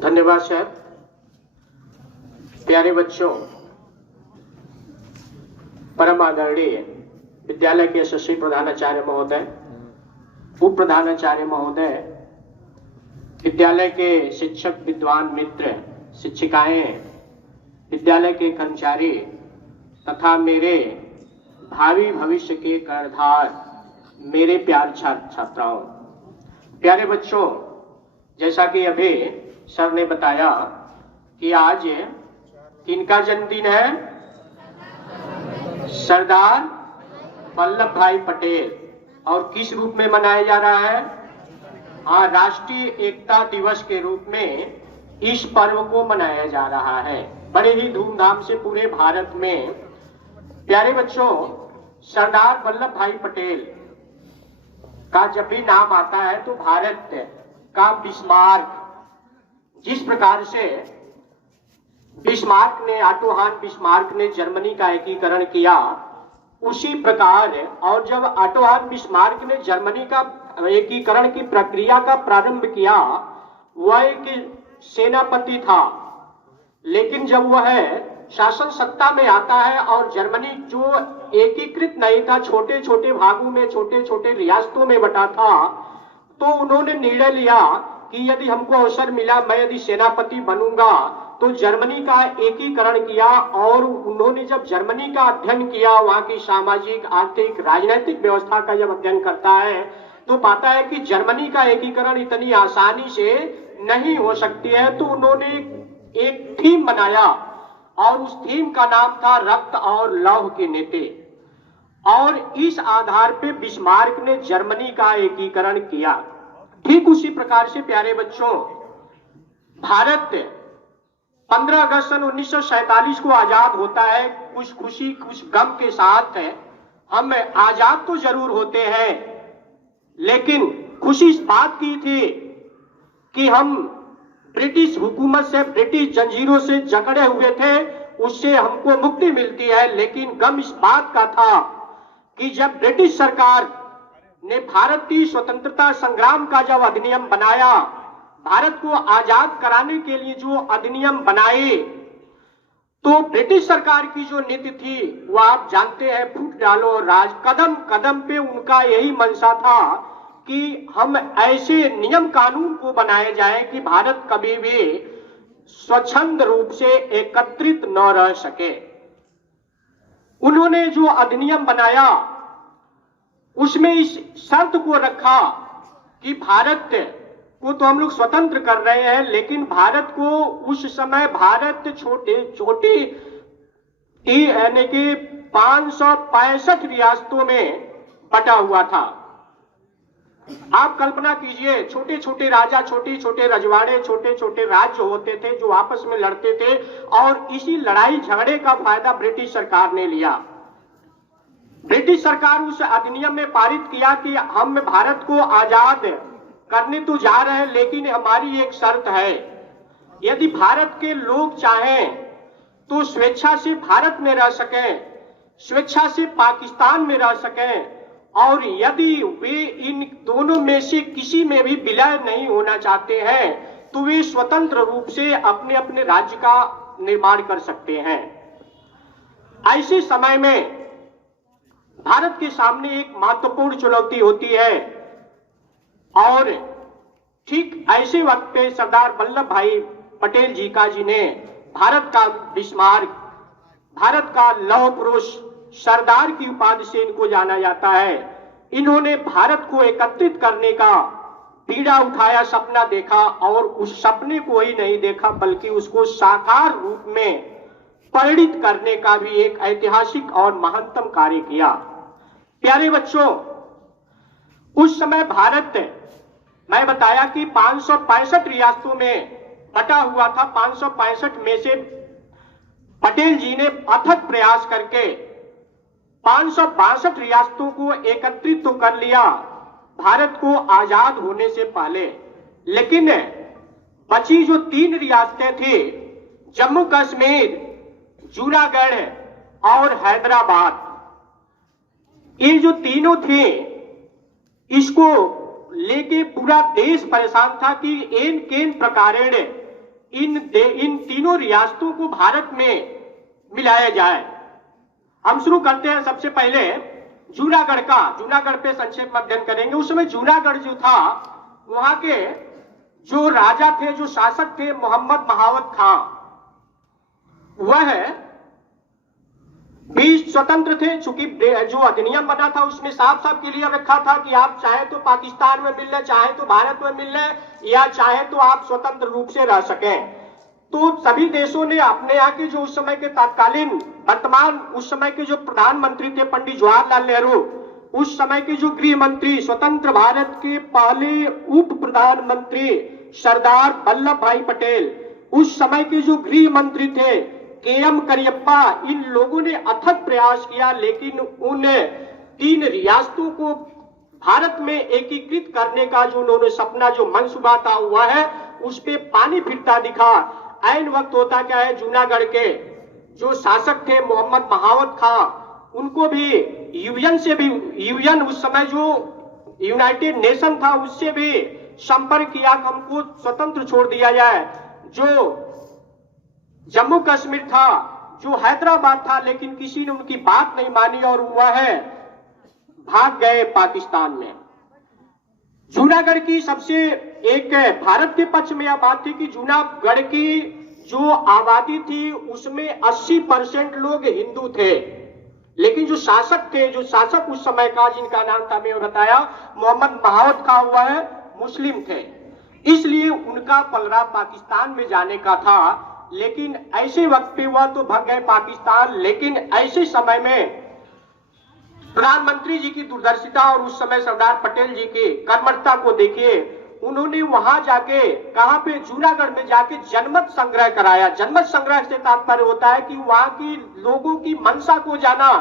धन्यवाद सर। प्यारे बच्चों, परम आदरणीय विद्यालय के यशस्वी प्रधानाचार्य महोदय, उप प्रधानाचार्य महोदय, विद्यालय के शिक्षक, विद्वान मित्र, शिक्षिकाएं, विद्यालय के कर्मचारी तथा मेरे भावी भविष्य के कर्णधार, मेरे प्यारे छात्र छात्राओं, प्यारे बच्चों, जैसा कि अभी सर ने बताया कि आज किनका जन्मदिन है? सरदार वल्लभ भाई पटेल। और किस रूप में मनाया जा रहा है? हाँ, राष्ट्रीय एकता दिवस के रूप में इस पर्व को मनाया जा रहा है, बड़े ही धूमधाम से पूरे भारत में। प्यारे बच्चों, सरदार वल्लभ भाई पटेल का जब भी नाम आता है तो भारत का बिस्मार्क, जिस प्रकार से बिस्मार्क ने, ऑटो हान बिस्मार्क ने जर्मनी का एकीकरण किया, उसी प्रकार और जब ऑटो हान बिस्मार्क ने जर्मनी का एकीकरण की प्रक्रिया का प्रारंभ किया, वह एक सेनापति था, लेकिन जब वह शासन सत्ता में आता है और जर्मनी जो एकीकृत नहीं था, छोटे छोटे भागों में, छोटे छोटे रियासतों में बटा था, तो उन्होंने निर्णय लिया कि यदि हमको अवसर मिला, मैं यदि सेनापति बनूंगा, तो जर्मनी का एकीकरण किया। और उन्होंने जब जर्मनी का अध्ययन किया, वहां की सामाजिक, आर्थिक, राजनीतिक व्यवस्था का जब अध्ययन करता है तो पाता है कि जर्मनी का एकीकरण इतनी आसानी से नहीं हो सकती है। तो उन्होंने एक थीम बनाया और उस थीम का नाम था रक्त और लौह के नेते। और इस आधार पे बिस्मार्क ने जर्मनी का एकीकरण किया। ठीक उसी प्रकार से प्यारे बच्चों, भारत 15 अगस्त सन 1947 को आजाद होता है। कुछ खुशी कुछ गम के साथ हम आजाद तो जरूर होते हैं, लेकिन खुशी इस बात की थी कि हम ब्रिटिश हुकूमत से, ब्रिटिश जंजीरों से जकड़े हुए थे, उससे हमको मुक्ति मिलती है। लेकिन गम इस बात का था कि जब ब्रिटिश सरकार ने भारत की स्वतंत्रता संग्राम का जब अधिनियम बनाया, भारत को आजाद कराने के लिए जो अधिनियम बनाए, तो ब्रिटिश सरकार की जो नीति थी वो आप जानते हैं, फूट डालो राज। कदम कदम पे उनका यही मंशा था कि हम ऐसे नियम कानून को बनाए जाए कि भारत कभी भी स्वच्छंद रूप से एकत्रित न रह सके। उन्होंने जो अधिनियम बनाया उसमें इस शर्त को रखा कि भारत को तो हम लोग स्वतंत्र कर रहे हैं, लेकिन भारत को उस समय भारत छोटी यानी कि 565 रियासतों में बटा हुआ था। आप कल्पना कीजिए, छोटे छोटे राजा, छोटे छोटे रजवाड़े, छोटे छोटे राज्य होते थे जो आपस में लड़ते थे, और इसी लड़ाई झगड़े का फायदा ब्रिटिश सरकार ने लिया। ब्रिटिश सरकार उस अधिनियम में पारित किया कि हम भारत को आजाद करने तो जा रहे हैं, लेकिन हमारी एक शर्त है, यदि भारत के लोग चाहें तो स्वेच्छा से भारत में रह सकें, स्वेच्छा से पाकिस्तान में रह सकें, और यदि वे इन दोनों में से किसी में भी विलय नहीं होना चाहते हैं तो वे स्वतंत्र रूप से अपने अपने राज्य का निर्माण कर सकते हैं। ऐसे समय में भारत के सामने एक महत्वपूर्ण चुनौती होती है, और ठीक ऐसे वक्त पे सरदार वल्लभ भाई पटेल जी ने भारत का बिस्मार्क, भारत का लौह पुरुष, सरदार की उपाधि से इनको जाना जाता है। इन्होंने भारत को एकत्रित करने का बीड़ा उठाया, सपना देखा, और उस सपने को ही नहीं देखा बल्कि उसको साकार रूप में परिणित करने का भी एक ऐतिहासिक और महत्तम कार्य किया। प्यारे बच्चों, उस समय भारत, मैं बताया कि 565 रियासतों में बटा हुआ था। 565 में से पटेल जी ने अथक प्रयास करके 562 रियासतों को एकत्रित तो कर लिया भारत को आजाद होने से पहले, लेकिन बची जो 3 रियासतें थी, जम्मू कश्मीर, जूनागढ़ और हैदराबाद, ये जो तीनों थे, इसको लेके पूरा देश परेशान था कि एन केन प्रकारेण इन तीनों रियासतों को भारत में मिलाया जाए। हम शुरू करते हैं सबसे पहले जूनागढ़ का। जूनागढ़ पे संक्षेप में अध्ययन करेंगे। उस समय जूनागढ़ जो था, वहां के जो राजा थे, जो शासक थे, मोहम्मद महावत खां, वह भी स्वतंत्र थे। चूंकि जो अधिनियम बना था उसमें साफ साफ क्लियर रखा था कि आप चाहे तो पाकिस्तान में मिल लें, चाहे तो भारत में मिल लें, या चाहे तो आप स्वतंत्र रूप से रह सकें। तो सभी देशों ने अपने यहाँ के जो उस समय के तत्कालीन वर्तमान उस समय के जो प्रधानमंत्री थे पंडित जवाहरलाल नेहरू, उस समय के जो गृह मंत्री, स्वतंत्र भारत के पहले उप प्रधानमंत्री सरदार वल्लभ भाई पटेल, उस समय के जो गृह मंत्री थे के.एम. करियप्पा, इन लोगों ने अथक प्रयास किया, लेकिन उन 3 रियासतों को भारत में एकीकृत करने का जो उन्होंने सपना, जो मंसूबा था, हुआ है उस पे पानी फिरता दिखा। ऐन वक्त होता क्या है, जूनागढ़ के जो शासक थे मोहम्मद महावत खां, उनको भी यूएन उस समय जो यूनाइटेड नेशन था उससे भी संपर्क किया कि हमको स्वतंत्र छोड़ दिया जाए। जो जम्मू कश्मीर था, जो हैदराबाद था, लेकिन किसी ने उनकी बात नहीं मानी और वह भाग गए पाकिस्तान में। जूनागढ़ की सबसे एक भारत के पक्ष में यह बात थी कि जूनागढ़ की जो आबादी थी उसमें 80% लोग हिंदू थे, लेकिन जो शासक थे, जो शासक उस समय का, जिनका नाम था मैं बताया मोहम्मद महावत खां, वह मुस्लिम थे, इसलिए उनका पलड़ा पाकिस्तान में जाने का था। लेकिन ऐसे वक्त पे वह तो भाग गए पाकिस्तान। लेकिन ऐसे समय में प्रधानमंत्री जी की दूरदर्शिता और उस समय सरदार पटेल जी की कर्मठता को देखिए, उन्होंने वहां जाके, कहां पे, जूनागढ़ में जाके जनमत संग्रह कराया। जनमत संग्रह से तात्पर्य होता है कि वहां की लोगों की मंशा को जाना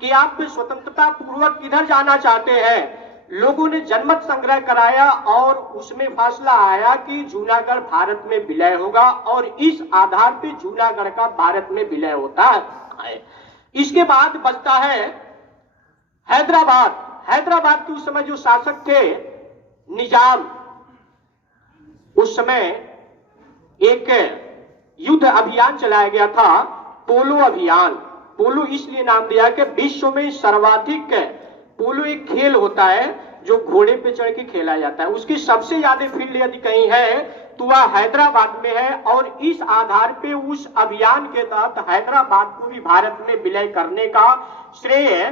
कि आप स्वतंत्रता पूर्वक किधर जाना चाहते हैं। लोगों ने जनमत संग्रह कराया और उसमें फैसला आया कि जूनागढ़ भारत में विलय होगा और इस आधार पे जूनागढ़ का भारत में विलय होता है। इसके बाद बचता है हैदराबाद। हैदराबाद के उस समय जो शासक थे निजाम, उस समय एक युद्ध अभियान चलाया गया था, पोलो अभियान। पोलो इसलिए नाम दिया कि विश्व में सर्वाधिक पोलो एक खेल होता है जो घोड़े पे चढ़ के खेला जाता है। उसकी सबसे ज्यादा फील्ड यदि कहीं है तो वह हैदराबाद में है। और इस आधार पे उस अभियान के तहत हैदराबाद को भी भारत में विलय करने का श्रेय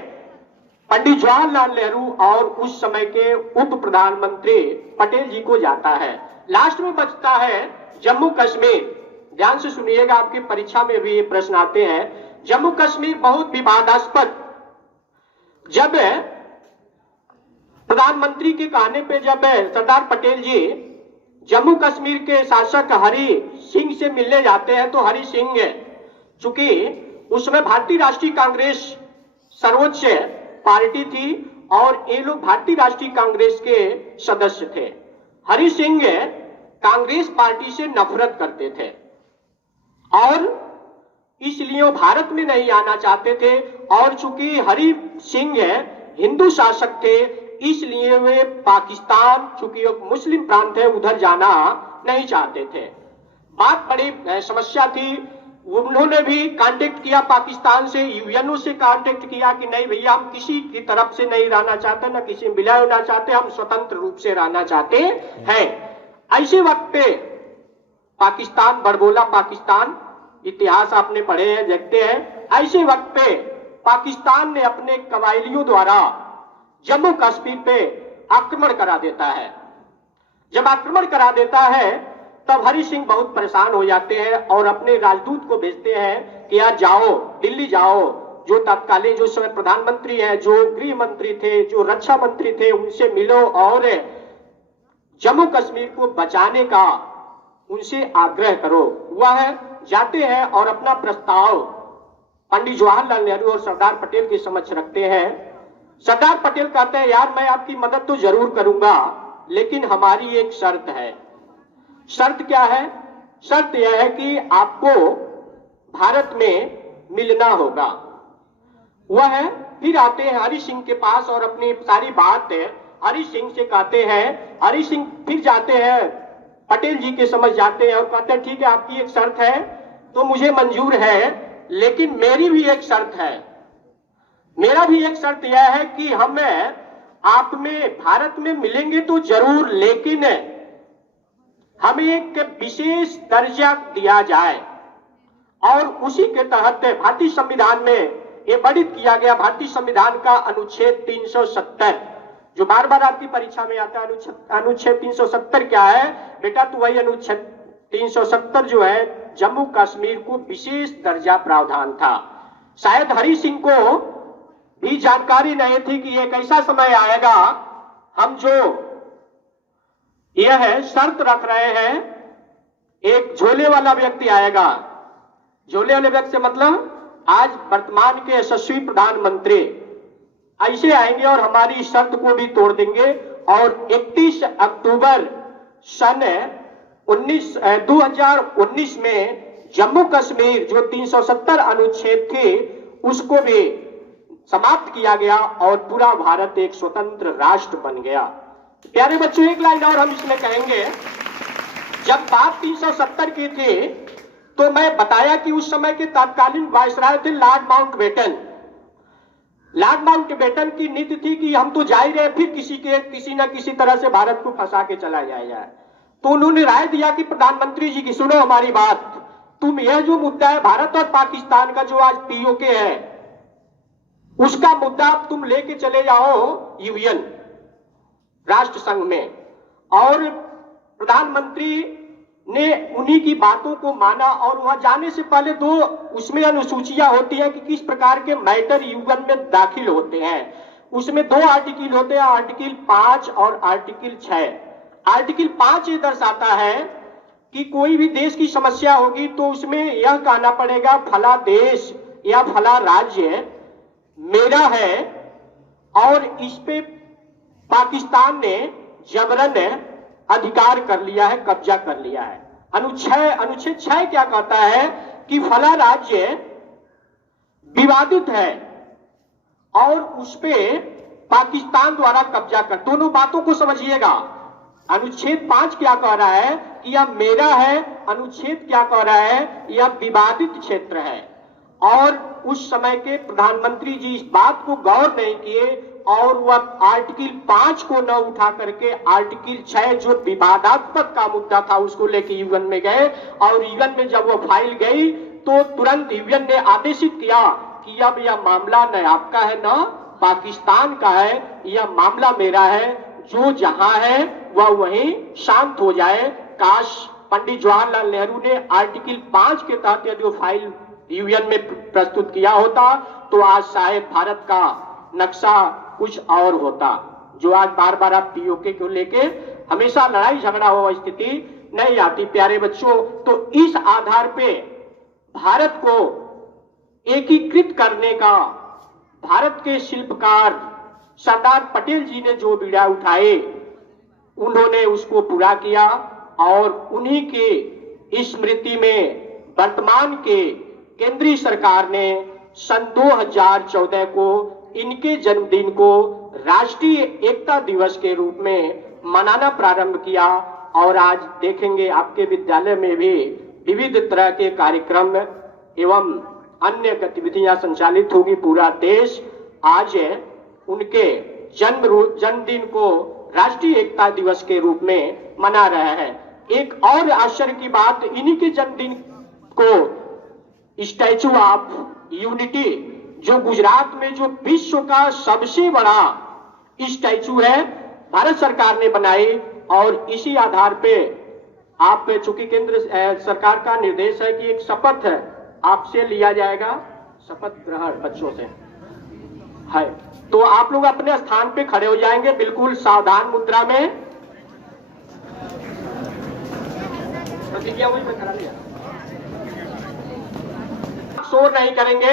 पंडित जवाहरलाल नेहरू और उस समय के उप प्रधानमंत्री पटेल जी को जाता है। लास्ट में बचता है जम्मू कश्मीर। ध्यान से सुनिएगा, आपकी परीक्षा में भी ये प्रश्न आते हैं। जम्मू कश्मीर बहुत विवादास्पद, जब प्रधानमंत्री के कहने पे जब सरदार पटेल जी जम्मू कश्मीर के शासक हरि सिंह से मिलने जाते हैं, तो हरि सिंह चूंकि उस समय भारतीय राष्ट्रीय कांग्रेस सर्वोच्च पार्टी थी और ये लोग भारतीय राष्ट्रीय कांग्रेस के सदस्य थे। हरि सिंह कांग्रेस पार्टी से नफरत करते थे और इसलिए वो भारत में नहीं आना चाहते थे। और चूंकि हरि सिंह हिंदू शासक थे, इसलिए वे पाकिस्तान, चूंकि एक मुस्लिम प्रांत है, उधर जाना नहीं चाहते थे। बात बड़ी समस्या थी। उन्होंने भी कांटेक्ट किया पाकिस्तान से, यूएनओ से कांटेक्ट किया कि नहीं भैया, हम किसी की तरफ से नहीं रहना चाहते, न किसी में विलय होना चाहते, हम स्वतंत्र रूप से रहना चाहते हैं। ऐसे वक्त पे पाकिस्तान, बड़बोला पाकिस्तान, इतिहास आपने पढ़े हैं, देखते हैं। ऐसे वक्त पे पाकिस्तान ने अपने कबायलियों द्वारा जम्मू कश्मीर पे आक्रमण करा देता है। जब आक्रमण करा देता है तब हरि सिंह बहुत परेशान हो जाते हैं और अपने राजदूत को भेजते हैं कि यार जाओ, दिल्ली जाओ, जो तत्कालीन जो समय प्रधानमंत्री हैं, जो गृह मंत्री थे, जो रक्षा मंत्री थे, उनसे मिलो और जम्मू कश्मीर को बचाने का उनसे आग्रह करो। वह जाते हैं और अपना प्रस्ताव पंडित जवाहरलाल नेहरू और सरदार पटेल के समक्ष रखते हैं। सरदार पटेल कहते हैं यार मैं आपकी मदद तो जरूर करूंगा, लेकिन हमारी एक शर्त है। शर्त क्या है? शर्त यह है कि आपको भारत में मिलना होगा। वह फिर आते हैं हरि सिंह के पास और अपनी सारी बात हरि सिंह से कहते हैं। हरि सिंह फिर जाते हैं पटेल जी के समझ जाते हैं और कहते हैं ठीक है, आपकी एक शर्त है तो मुझे मंजूर है, लेकिन मेरी भी एक शर्त है। मेरा भी एक शर्त यह है कि हम आप में भारत में मिलेंगे तो जरूर, लेकिन हमें एक विशेष दर्जा दिया जाए। और उसी के तहत भारतीय संविधान में ये वर्णित किया गया, भारतीय संविधान का अनुच्छेद 370, जो बार बार आपकी परीक्षा में आता है। अनुच्छेद 370 क्या है बेटा? तो वही अनुच्छेद 370 जो है जम्मू कश्मीर को विशेष दर्जा प्रावधान था। शायद हरि सिंह को भी जानकारी नहीं थी कि एक ऐसा समय आएगा, हम जो यह है शर्त रख रहे हैं, एक झोले वाला व्यक्ति आएगा। झोले वाले व्यक्ति से मतलब आज वर्तमान के यशस्वी प्रधानमंत्री ऐसे आएंगे और हमारी शर्त को भी तोड़ देंगे और 31 अक्टूबर सन 2019 में जम्मू कश्मीर जो 370 अनुच्छेद थे उसको भी समाप्त किया गया और पूरा भारत एक स्वतंत्र राष्ट्र बन गया। प्यारे बच्चों, एक लाइन और हम इसमें कहेंगे। जब बात 370 की थी तो मैं बताया कि उस समय के तत्कालीन वायसराय थे लॉर्ड माउंटबेटन। लॉर्ड माउंटबेटन की नीति थी कि हम तो जा ही रहे, फिर किसी न किसी तरह से भारत को फंसा के चला जाएगा। तो उन्होंने राय दिया कि प्रधानमंत्री जी की सुनो हमारी बात, तुम यह जो मुद्दा है भारत और पाकिस्तान का जो आज पीओके है, उसका मुद्दा तुम लेके चले जाओ यूएन राष्ट्र संघ में। और प्रधानमंत्री ने उन्हीं की बातों को माना और वहां जाने से पहले दो उसमें अनुसूचियां होती हैं कि किस प्रकार के मैटर यूएन में दाखिल होते हैं। उसमें दो आर्टिकल होते हैं, आर्टिकल 5 और आर्टिकल 6। आर्टिकल 5 ये दर्शाता है कि कोई भी देश की समस्या होगी तो उसमें यह कहना पड़ेगा फला देश या फला राज्य मेरा है और इस पे पाकिस्तान ने जबरन अधिकार कर लिया है, कब्जा कर लिया है। अनुच्छेद 6 क्या कहता है कि फला राज्य विवादित है और उस पे पाकिस्तान द्वारा कब्जा कर। दोनों बातों को समझिएगा। अनुच्छेद 5 क्या कह रहा है कि यह मेरा है, अनुच्छेद क्या कह रहा है यह विवादित क्षेत्र है। और उस समय के प्रधानमंत्री जी इस बात को गौर नहीं किए और वह आर्टिकल 5 को न उठा करके आर्टिकल 6 जो विवादास्पद का मुद्दा था उसको लेके यूएन में गए। और यूएन में जब वो फाइल गई तो तुरंत यूएन ने आदेशित किया कि अब यह मामला न आपका है न पाकिस्तान का है, यह मामला मेरा है, जो जहां है वह वहीं शांत हो जाए। काश पंडित जवाहरलाल नेहरू ने आर्टिकल 5 के तहत यदि फाइल यूएन में प्रस्तुत किया होता तो आज शायद भारत का नक्शा कुछ और होता। जो आज बार बार आप पीओके को लेके हमेशा लड़ाई झगड़ा हो स्थिति नहीं आती। प्यारे बच्चों, तो इस आधार पे भारत को एकीकृत करने का भारत के शिल्पकार सरदार पटेल जी ने जो बीड़ा उठाए उन्होंने उसको पूरा किया और उन्हीं के स्मृति में वर्तमान के केंद्रीय सरकार ने सन 2014 को इनके जन्मदिन को राष्ट्रीय एकता दिवस के रूप में मनाना प्रारंभ किया। और आज देखेंगे आपके विद्यालय में भी विविध तरह के कार्यक्रम एवं अन्य गतिविधियां संचालित होगी। पूरा देश आज उनके जन्मदिन को राष्ट्रीय एकता दिवस के रूप में मना रहा है। एक और आश्चर्य की बात, इन्हीं के जन्मदिन को स्टैचू ऑफ यूनिटी जो गुजरात में जो विश्व का सबसे बड़ा स्टैचू है भारत सरकार ने बनाई। और इसी आधार पे आप चूंकि केंद्र सरकार का निर्देश है कि एक शपथ आपसे लिया जाएगा, शपथ ग्रहण बच्चों से है, तो आप लोग अपने स्थान पे खड़े हो जाएंगे बिल्कुल सावधान मुद्रा में। प्रतिज्ञा वही मैं करा लिया, शोर नहीं करेंगे,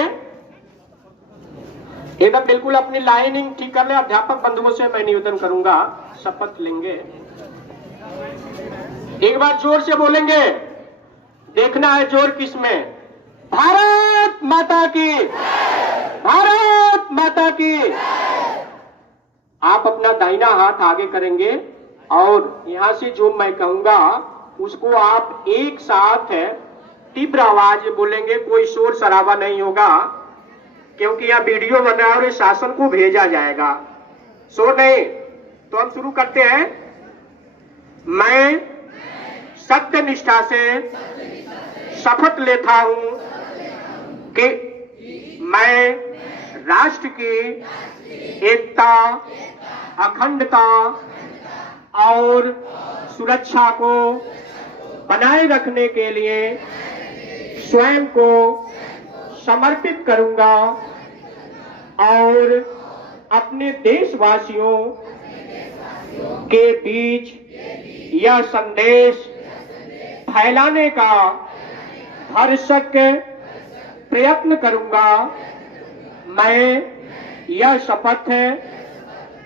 एकदम बिल्कुल अपनी लाइनिंग ठीक कर ले। अध्यापक बंधुओं से मैं निवेदन करूंगा, शपथ लेंगे, एक बार जोर से बोलेंगे, देखना है जोर किसमें। भारत माता की, भारत माता की। आप अपना दाहिना हाथ आगे करेंगे और यहां से जो मैं कहूंगा उसको आप एक साथ तीव्र आवाज में बोलेंगे, कोई शोर शराबा नहीं होगा, क्योंकि यह वीडियो बन रहा है और शासन को भेजा जाएगा। शोर नहीं। तो हम शुरू करते हैं। मैं सत्य निष्ठा से शपथ लेता हूं कि मैं राष्ट्र की एकता, अखंडता और सुरक्षा को बनाए रखने के लिए स्वयं को समर्पित करूंगा और अपने देशवासियों के बीच यह संदेश फैलाने का भरसक प्रयत्न करूंगा। मैं यह शपथ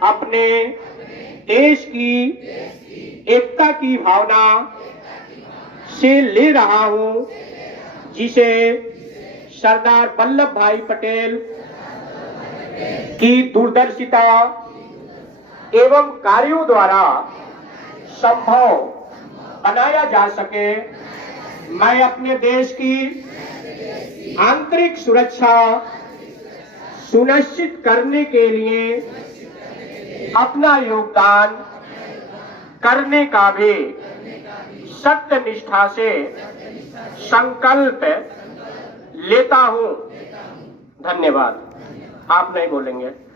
अपने देश की एकता की भावना से ले रहा हूं, जिसे सरदार वल्लभ भाई पटेल की दूरदर्शिता एवं कार्यों द्वारा संभव बनाया जा सके। मैं अपने देश की आंतरिक सुरक्षा सुनिश्चित करने के लिए अपना योगदान करने का भी सत्य निष्ठा से संकल्प लेता हूं। धन्यवाद। आप नहीं बोलेंगे।